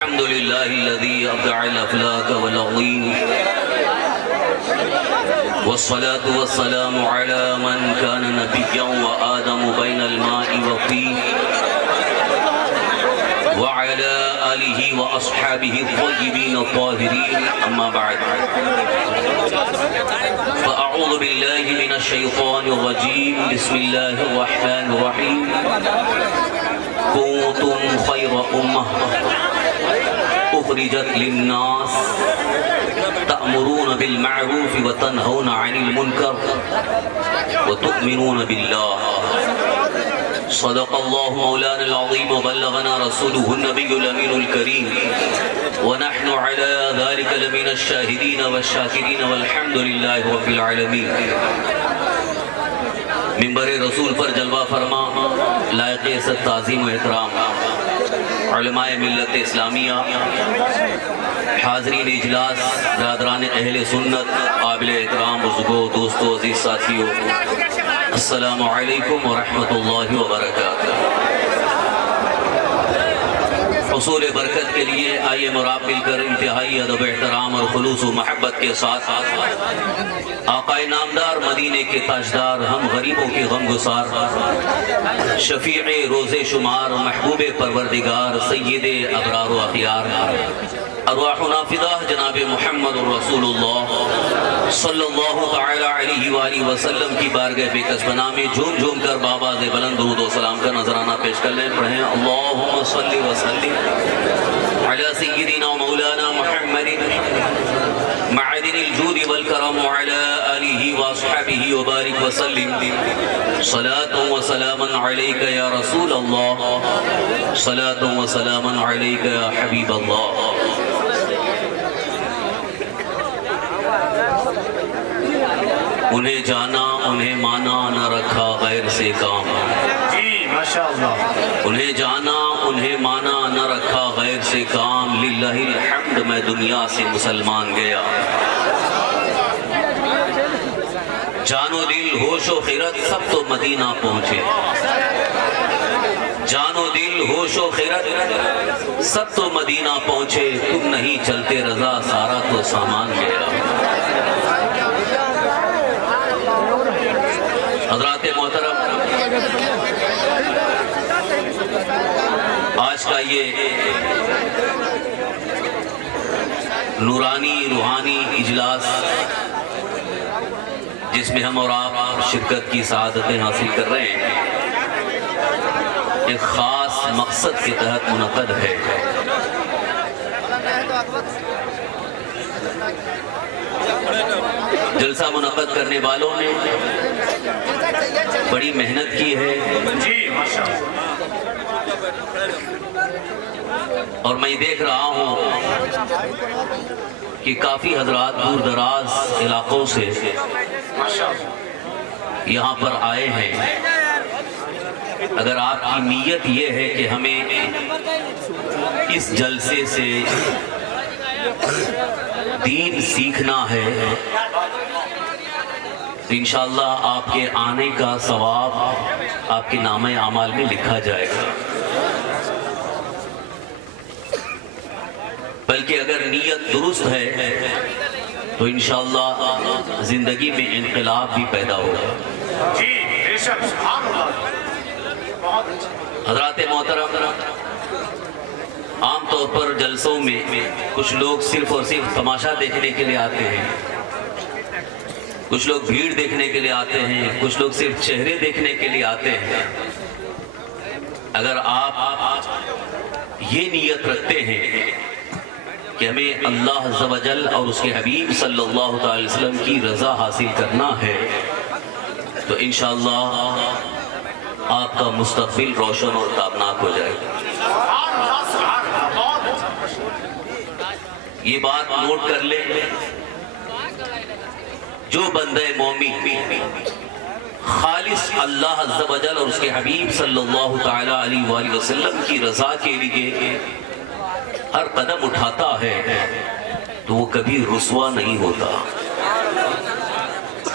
الحمد لله الذي أبدع الأفلاك والعظيم والصلاة والسلام على من كان نبيا وآدم بين الماء والطين وعلى آله وأصحابه الطيبين الطاهرين أما بعد فأعوذ بالله من الشيطان الرجيم بسم الله الرحمن الرحيم كنتم خير أمة أخرجت للناس تأمرون بالمعروف وتنهون عن المنكر وتؤمنون بالله صدق الله مولانا العظيم وبلغنا رسوله النبي الأمين الكريم ونحن على ذلك لمن الشاهدين والشاكرين والحمد لله رب العالمين. منبر رسول پر جلوہ فرما لائق عزت تعظیم و احترام علماء ملت اسلامیہ، حاضرین اجلاس، برادران اہل سنت، قابل احترام بزرگوں، دوستوں، عزیز ساتھیوں، السلام علیکم ورحمۃ اللہ وبرکاتہ. حصول برکت کے لیے آئیے مراب مل کر انتہائی ادب احترام اور خلوص و محبت کے ساتھ آقا نامدار مدینے کے تاجدار، ہم غریبوں کے غم گسار، شفیع روز شمار، محبوب پروردگار، سید ابرار و اخیار، ارواح نافدہ جناب محمد رسول اللہ صلی اللہ تعالی علیہ وآلہ وسلم کی بارگاہ بے کسبنا میں جھوم جھوم کر بآواز بلند درود و سلام کا نذرانہ پیش کر لیں. پڑھیں اللہم صلی وسلم علی سیدنا مولانا محمد معدن الجود والکرم وعلی آلہ واصحابہ وبارک وسلم صلاة و سلاما علیک یا رسول اللہ صلاة و سلاما علیک یا حبیب اللہ. انہیں جانا انہیں مانا نہ رکھا غیر سے کام. جی ماشاءاللہ. انہیں جانا انہیں مانا نہ رکھا غیر سے کام. للہ الحمد میں دنیا سے مسلمان گیا. جان و دل ہوش و خیرت سب تو مدینہ پہنچے. جان و دل ہوش و خیرت سب تو مدینہ پہنچے. تم نہیں چلتے رضا سارا تو سامان گیا. حضرات محترم، آج کا یہ نورانی روحانی اجلاس جس میں ہم اور آپ شرکت کی سعادتیں حاصل کر رہے ہیں، ایک خاص مقصد کے تحت منعقد ہے. جلسہ منعقد کرنے والوں نے بڑی محنت کی ہے. جی ماشاءاللہ. اور میں دیکھ رہا ہوں کہ کافی حضرات دور دراز علاقوں سے یہاں پر آئے ہیں. اگر آپ کی نیت یہ ہے کہ ہمیں اس جلسے سے دین سیکھنا ہے تو انشاءاللہ آپ کے آنے کا ثواب آپ کے نامہ اعمال میں لکھا جائے گا. بلکہ اگر نیت درست ہے تو انشاءاللہ زندگی میں انقلاب بھی پیدا ہوگا. جی بے شک. سبحان اللہ. حضرات محترم، عام طور پر جلسوں میں کچھ لوگ صرف اور صرف تماشا دیکھنے کے لیے آتے ہیں، کچھ لوگ بھیڑ دیکھنے کے لیے آتے ہیں، کچھ لوگ صرف چہرے دیکھنے کے لیے آتے ہیں. اگر آپ یہ نیت رکھتے ہیں کہ ہمیں اللہ عز و جل اور اس کے حبیب صلی اللہ علیہ وسلم کی رضا حاصل کرنا ہے تو انشاءاللہ آپ کا مستقبل روشن اور تابناک ہو جائے گا. یہ بات نوٹ کر لیں، جو بندہ مومن خالص اللہ عز و جل اور اس کے حبیب صلی اللہ تعالی علیہ وآلہ وسلم کی رضا کے لیے ہر قدم اٹھاتا ہے تو وہ کبھی رسوا نہیں ہوتا،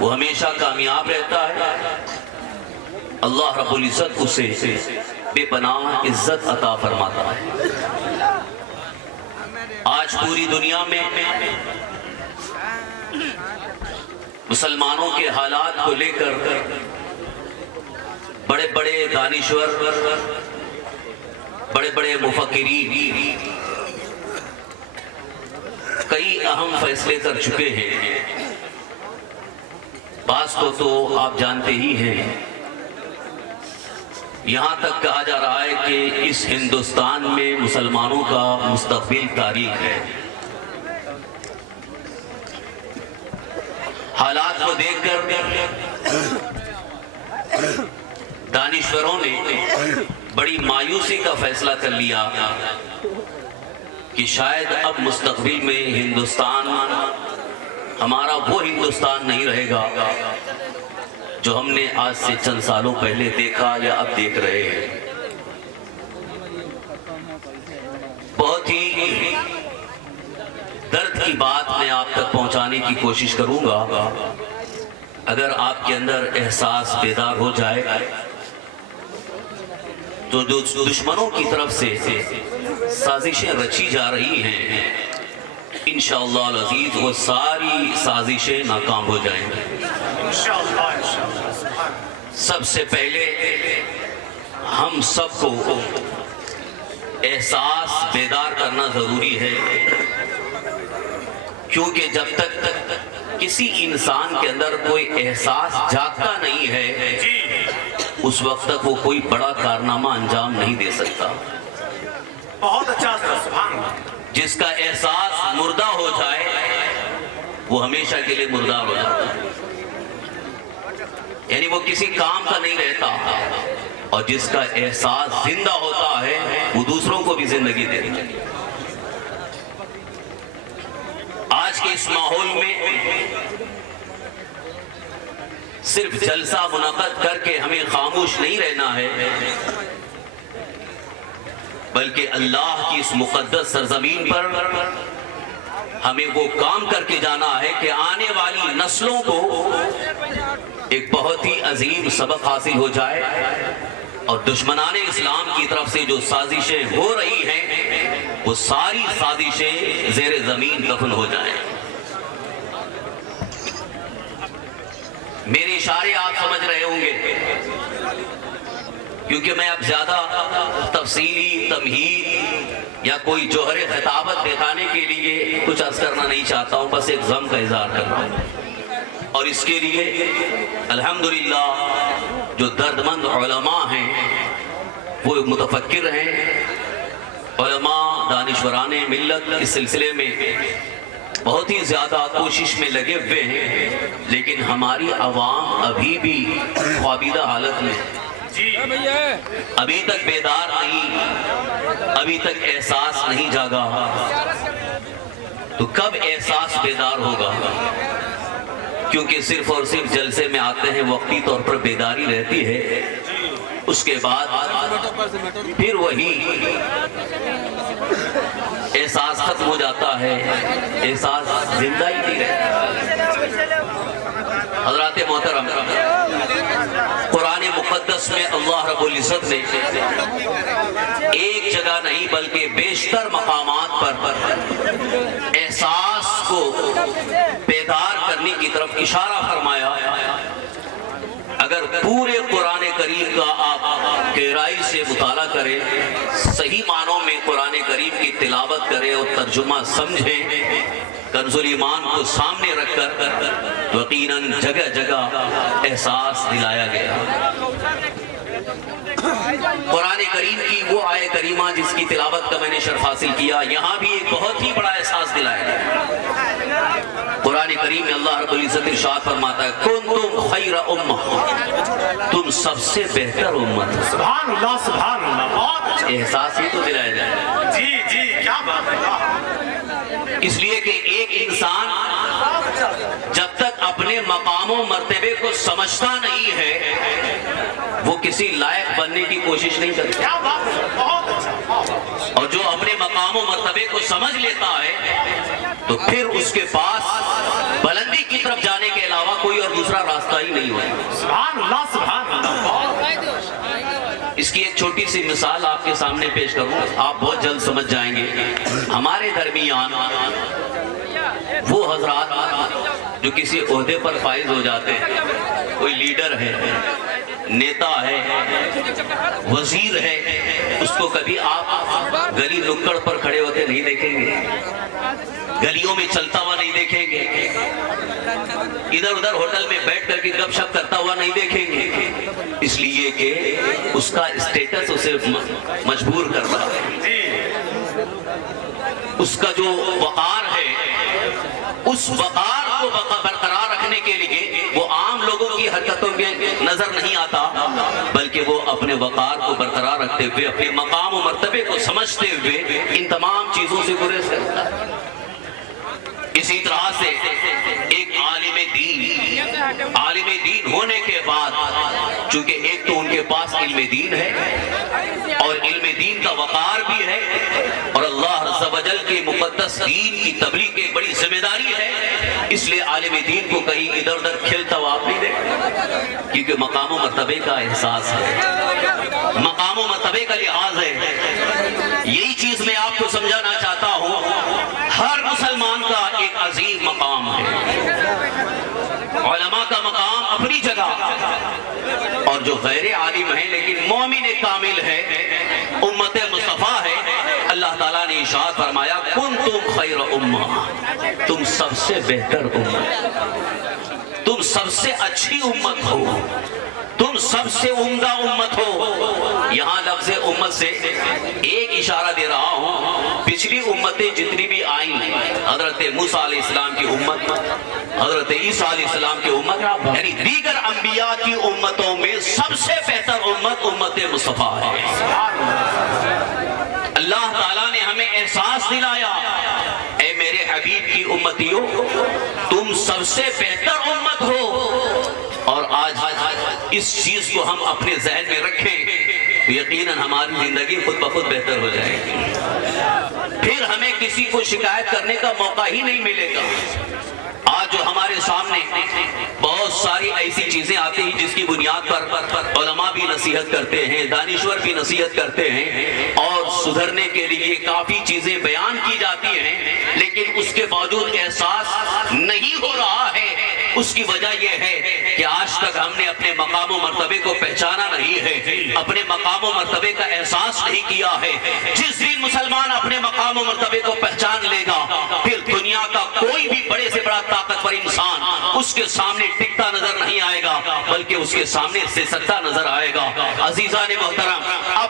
وہ ہمیشہ کامیاب رہتا ہے. اللہ رب العزت اسے بے پناہ عزت عطا فرماتا ہے. آج پوری دنیا میں مسلمانوں کے حالات کو لے کر بڑے بڑے دانشور، بڑے بڑے مفکرین کئی اہم فیصلے کر چکے ہیں۔ بعض کو تو آپ جانتے ہی ہیں، یہاں تک کہا جا رہا ہے کہ اس ہندوستان میں مسلمانوں کا مستقبل تاریخ ہے۔ حالات کو دیکھ کر دانشوروں نے بڑی مایوسی کا فیصلہ کر لیا کہ شاید اب مستقبل میں ہندوستان ہمارا وہ ہندوستان نہیں رہے گا جو ہم نے آج سے چند سالوں پہلے دیکھا یا اب دیکھ رہے ہیں۔ بہت ہی درد کی بات میں آپ تک پہنچانے کی کوشش کروں گا۔ اگر آپ کے اندر احساس بیدار ہو جائے تو جو دشمنوں کی طرف سے سازشیں رچی جا رہی ہیں، انشاءاللہ العزیز وہ ساری سازشیں ناکام ہو جائیں گی۔ سب سے پہلے ہم سب کو احساس بیدار کرنا ضروری ہے، کیونکہ جب تک کسی انسان کے اندر کوئی احساس جاگتا نہیں ہے اس وقت تک وہ کوئی بڑا کارنامہ انجام نہیں دے سکتا۔ بہت اچھا سبحان اللہ۔ جس کا احساس مردہ ہو جائے وہ ہمیشہ کے لیے مردار ہو جاتا ہے، یعنی وہ کسی کام کا نہیں رہتا، اور جس کا احساس زندہ ہوتا ہے وہ دوسروں کو بھی زندگی دیتا ہے۔ آج کے اس ماحول میں صرف جلسہ منعقد کر کے ہمیں خاموش نہیں رہنا ہے، بلکہ اللہ کی اس مقدس سرزمین پر ہمیں وہ کام کر کے جانا ہے کہ آنے والی نسلوں کو ایک بہت ہی عظیم سبق حاصل ہو جائے، اور دشمنان اسلام کی طرف سے جو سازشیں ہو رہی ہیں وہ ساری سازشیں زیر زمین دفن ہو جائیں۔ میرے اشارے آپ سمجھ رہے ہوں گے، کیونکہ میں اب زیادہ تفصیلی تمہید یا کوئی جوہر خطابت دکھانے کے لیے کچھ عرض کرنا نہیں چاہتا ہوں، بس ایک غم کا اظہار کر رہا ہوں، اور اس کے لیے الحمدللہ جو دردمند علماء ہیں وہ متفکر ہیں، علماء دانشوران ملت اس سلسلے میں بہت ہی زیادہ کوشش میں لگے ہوئے ہیں، لیکن ہماری عوام ابھی بھی خوابیدہ حالت میں، ابھی تک بیدار نہیں، ابھی تک احساس نہیں جاگا۔ تو کب احساس بیدار ہوگا؟ کیونکہ صرف اور صرف جلسے میں آتے ہیں، وقتی طور پر بیداری رہتی ہے، اس کے بعد پھر وہی احساس ختم ہو جاتا ہے، احساس زندہ ہی نہیں رہتا۔ حضرات محترم، قرآن مقدس میں اللہ رب العزت نے ایک جگہ نہیں بلکہ بیشتر مقامات پر احساس کو بیدار کرنے کی طرف اشارہ فرمایا۔ اگر پورے قرآن کریم کا آپ گہرائی سے مطالعہ کریں، صحیح معنوں میں قرآن کریم کی تلاوت کریں اور ترجمہ سمجھیں، کنز الایمان کو سامنے رکھ کر یقیناً جگہ جگہ احساس دلایا گیا۔ قرآن کریم کی وہ آیت کریمہ جس کی تلاوت کا میں نے شرف حاصل کیا، یہاں بھی ایک بہت ہی بڑا احساس دلایا گیا۔ قرآن کریم میں اللہ رب العزت ارشاد فرماتا ہے، کنتم خیر امہ، تم سب سے بہتر امت۔ سبحان اللہ سبحان اللہ، بہت اچھا۔ احساس ہی تو دلایا جائے، جی جی کیا بات ہے۔ اس لیے کہ ایک انسان جب تک اپنے مقام و مرتبے کو سمجھتا نہیں ہے وہ کسی لائق بننے کی کوشش نہیں کرتا، کیا بات ہے، بہت اچھا۔ اور جو اپنے مقام و مرتبے کو سمجھ لیتا ہے تو پھر اس کے پاس بلندی کی طرف جانے کے علاوہ کوئی اور دوسرا راستہ ہی نہیں ہوتا۔ سبحان اللہ سبحان اللہ، بہت اس کی ایک چھوٹی سی مثال آپ کے سامنے پیش کروں، آپ بہت جلد سمجھ جائیں گے۔ ہمارے درمیان وہ حضرات جو کسی عہدے پر فائز ہو جاتے ہیں، کوئی لیڈر ہے، نیتا ہے، وزیر ہے، اس کو کبھی آپ گلی نکڑ پر کھڑے ہوتے نہیں دیکھیں گے، گلیوں میں چلتا ہوا نہیں دیکھیں گے، ادھر ادھر ہوٹل میں بیٹھ کر کے گپ شپ کرتا ہوا نہیں دیکھیں گے، اس لیے کہ اس کا اسٹیٹس اسے مجبور کر رہا ہے۔ اس کا جو وقار ہے، اس وقار کو برقرار رکھنے کے لیے وہ عام لوگوں کی حرکتوں میں نظر نہیں آتا، بلکہ وہ اپنے وقار کو برقرار رکھتے ہوئے، اپنے مقام و مرتبے کو سمجھتے ہوئے ان تمام چیزوں سے گریز کرتا ہے۔ اسی طرح سے ایک عالم دین ہونے کے بعد، چونکہ ایک تو ان کے پاس علم دین ہے اور علم دین کا وقار بھی ہے، اور اللہ عز و جل کے مقدس دین کی تبلیغ کی بڑی ذمہ داری ہے، اس لیے عالم دین کو کہیں ادھر ادھر کھلتا ہوا آپ نہیں دیکھتے، کیونکہ مقام و مرتبے کا احساس ہے، مقام و مرتبے کا لحاظ ہے۔ یہی چیز میں آپ کو سمجھانا چاہتا ہوں، ہر مسلمان کا ایک عظیم مقام ہے، علماء کا مقام اپنی جگہ، اور جو غیر عالم ہے لیکن مومن کامل ہے، امت مصطفیٰ ہے، اللہ تعالیٰ نے ارشاد فرمایا کنتم خیر امہ، تم سب سے بہتر امت، تم سب سے اچھی امت ہو، تم سب سے عمدہ امت ہو۔ یہاں لفظ امت سے ایک اشارہ دے رہا ہوں، پچھلی امتیں جتنی بھی آئیں، حضرت موسیٰ علیہ السلام کی امت، حضرت عیسیٰ علیہ السلام کی امت، یعنی دیگر انبیاء کی امتوں میں سب سے بہتر امت امت مصطفیٰ ہے۔ اللہ تعالیٰ نے ہمیں احساس دلایا، اے میرے حبیب کی امتیوں، تم سب سے بہتر امت ہو، اور آج اس چیز کو ہم اپنے ذہن میں رکھیں تو یقیناً ہماری زندگی خود بخود بہتر ہو جائے گی، پھر ہمیں کسی کو شکایت کرنے کا موقع ہی نہیں ملے گا۔ آج جو ہمارے سامنے بہت ساری ایسی چیزیں آتی ہیں جس کی بنیاد پر علماء بھی نصیحت کرتے ہیں، دانشور بھی نصیحت کرتے ہیں، اور سدھرنے کے لیے کافی چیزیں بیان کی جاتی ہیں، لیکن اس کے باوجود احساس نہیں ہو رہا ہے۔ اس کی وجہ یہ ہے کہ آج تک ہم نے اپنے مقام و مرتبے کو پہچانا نہیں ہے، اپنے مقام و مرتبے کا احساس نہیں کیا ہے۔ جس دن مسلمان اپنے مقام و مرتبے کو پہچان لے گا، پھر دنیا کا کوئی بھی بڑے سے بڑا طاقتور انسان اس کے سامنے ٹکتا نظر نہیں آئے گا، بلکہ اس کے سامنے سے سکتا نظر آئے گا۔ عزیزان محترم، اب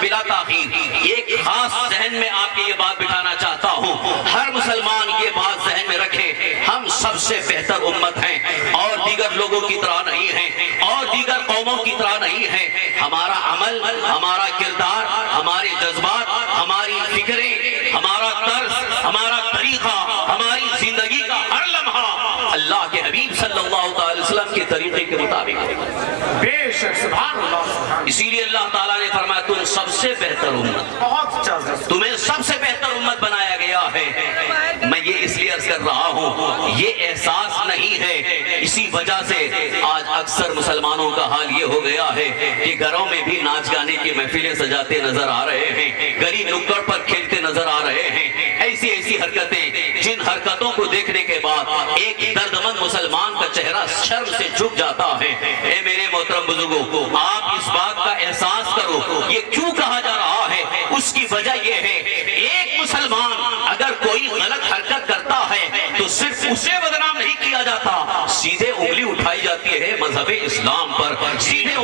بلا تاخیر ایک خاص ذہن میں آپ کی یہ بات بٹھانا چاہتا ہوں، ہر مسلمان یہ بات ذہن میں رکھے، ہم سب سے بہتر امت ہیں، اور دیگر لوگوں کی طرح نہیں ہیں، اور دیگر قوموں کی طرح نہیں ہیں۔ ہمارا عمل، ہمارا کردار، ہمارے جذبات، ہماری فکریں، ہمارا طرز، ہمارا طریقہ، ہماری زندگی کا ہر لمحہ اللہ کے حبیب صلی اللہ علیہ وسلم کے طریقے کے مطابق، بے شک، سبحان اللہ۔ اسی لیے اللہ تعالیٰ نے فرمایا تم سب سے بہتر امت، بہت اچھا، تمہیں سب سے بہتر امت بنایا گیا ہے۔ میں یہ اس لیے عرض کر رہا ہوں، یہ احساس نہیں ہے، اسی وجہ سے آج اکثر مسلمانوں کا حال یہ ہو گیا ہے کہ گھروں میں بھی ناچ گانے کی محفلیں سجاتے نظر آ رہے ہیں، گلی نکڑ پر کھیلتے نظر آ رہے ہیں، ایسی حرکتیں جن حرکتوں کو دیکھنے کے بعد ایک دردمند مسلمان کا چہرہ شرم سے جھک جاتا ہے۔ اے میرے محترم بزرگوں، آپ اس بات کا احساس کرو، یہ کیوں کہا جا رہا ہے؟ اس کی وجہ یہ ہے، ایک مسلمان اگر کوئی غلط حرکت کرتا ہے تو صرف اسے بدنام نہیں کیا جاتا، سیدھے انگلی اٹھائی جاتی ہے مذہب اسلام پر، سیدھے